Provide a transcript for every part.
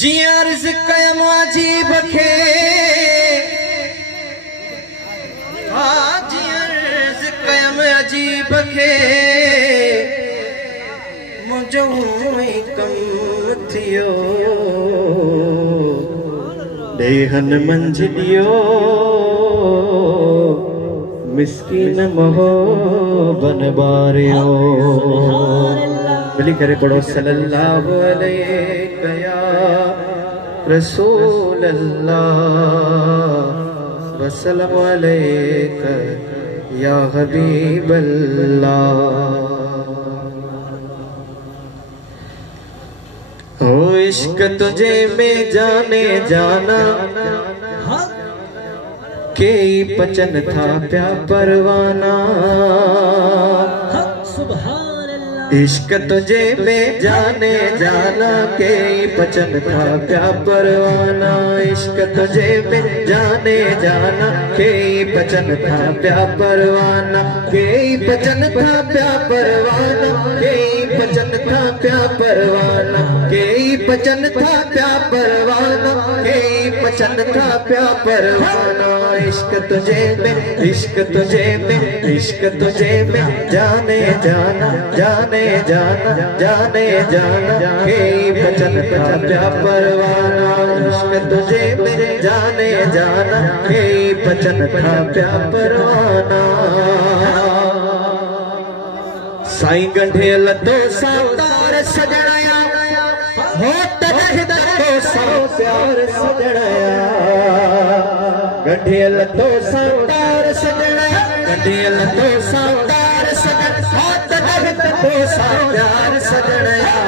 जियां रिज़्क़ अजीब खे जियां रिज़्क़ अजीब खे मुंहिंजो कम थियो ॾेहन मंझि ॾियो मिस्कीन मोहबन बारियो मिली करे पढ़ो सल्लल्लाहु अलैहि या रसूल अल्लाह वसल्लम अलैका या हबीब अल्लाह। ओ इश्क तुझे में जाने जाना के पचन था प्या परवाना। इश्क तुझे में जाने जाना के पचन था प्या परवाना। इश्क तुझे में जाने जाना के पचन था प्या परवाना। के पचन था प्या परवाना। के पचन था प्या परवाना। के पचन था प्या परवाना। के पचन था प्या परवाना। इश्क तुझे में इश्क तुझे में इश्क तुझे में जाने जाना जाने जाना जाने जाना के बचन था प्या परवाना। इश्क तुझे में जाने जाना के बचन था प्या परवाना। साईं गंढेल तो सावतार सजणया हो तजद तो सा प्यार सजणया। गंढेल तो सावतार सजणया गंढेल तो सावतार सजणया तो सा प्यार सजणया।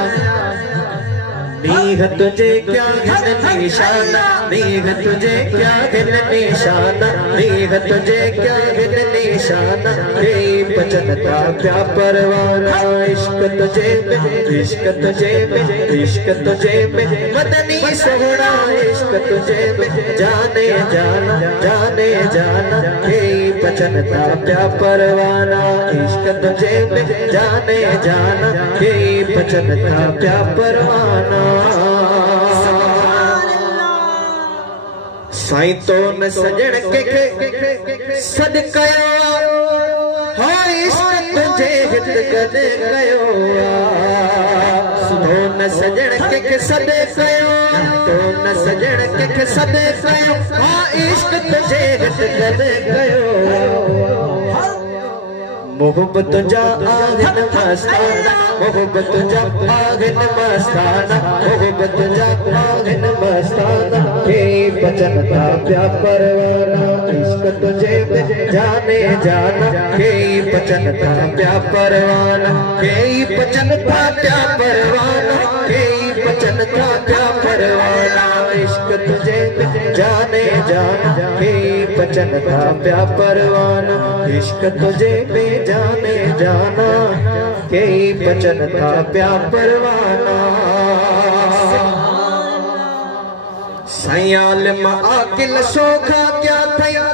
नीह तुझे क्या गिन निशाना नीह तुझे क्या गिन निशाना नीह तुझे क्या गिन निशाना के बचन था प्या परवाना। इश्क तुझे में इश्क तुझे में इश्क तुझे में मदनी सोहना। इश्क तुझे में जाने जाना जाने जाना के बचन था प्या परवाना। इश्क तुझे में जाने जाना के बचन था प्या परवाना। साईं तो न सजण के सद कयो हाँ इश्क तुझे हित गद कयो। तो न सजण के सद कयो तो न सजण के सद कयो हाँ इश्क तुझे हित गद कयो। मोहब्बत जा आगिन मस्ताना मोहब्बत जा आगिन मस्ताना मोहब्बत जा आगिन मस्ताना के बचन था प्या परवाना। इश्क तुझे में जाने जाना के बचन था प्या परवाना। के बचन था प्या परवाना के बचन था प्या परवाना। इश्क तुझे में जाने जाना के बचन था प्या परवाना। इश्क तुझे में जाने जाना के बचन था प्या परवाना। सयाल आकिल सोखा क्या थया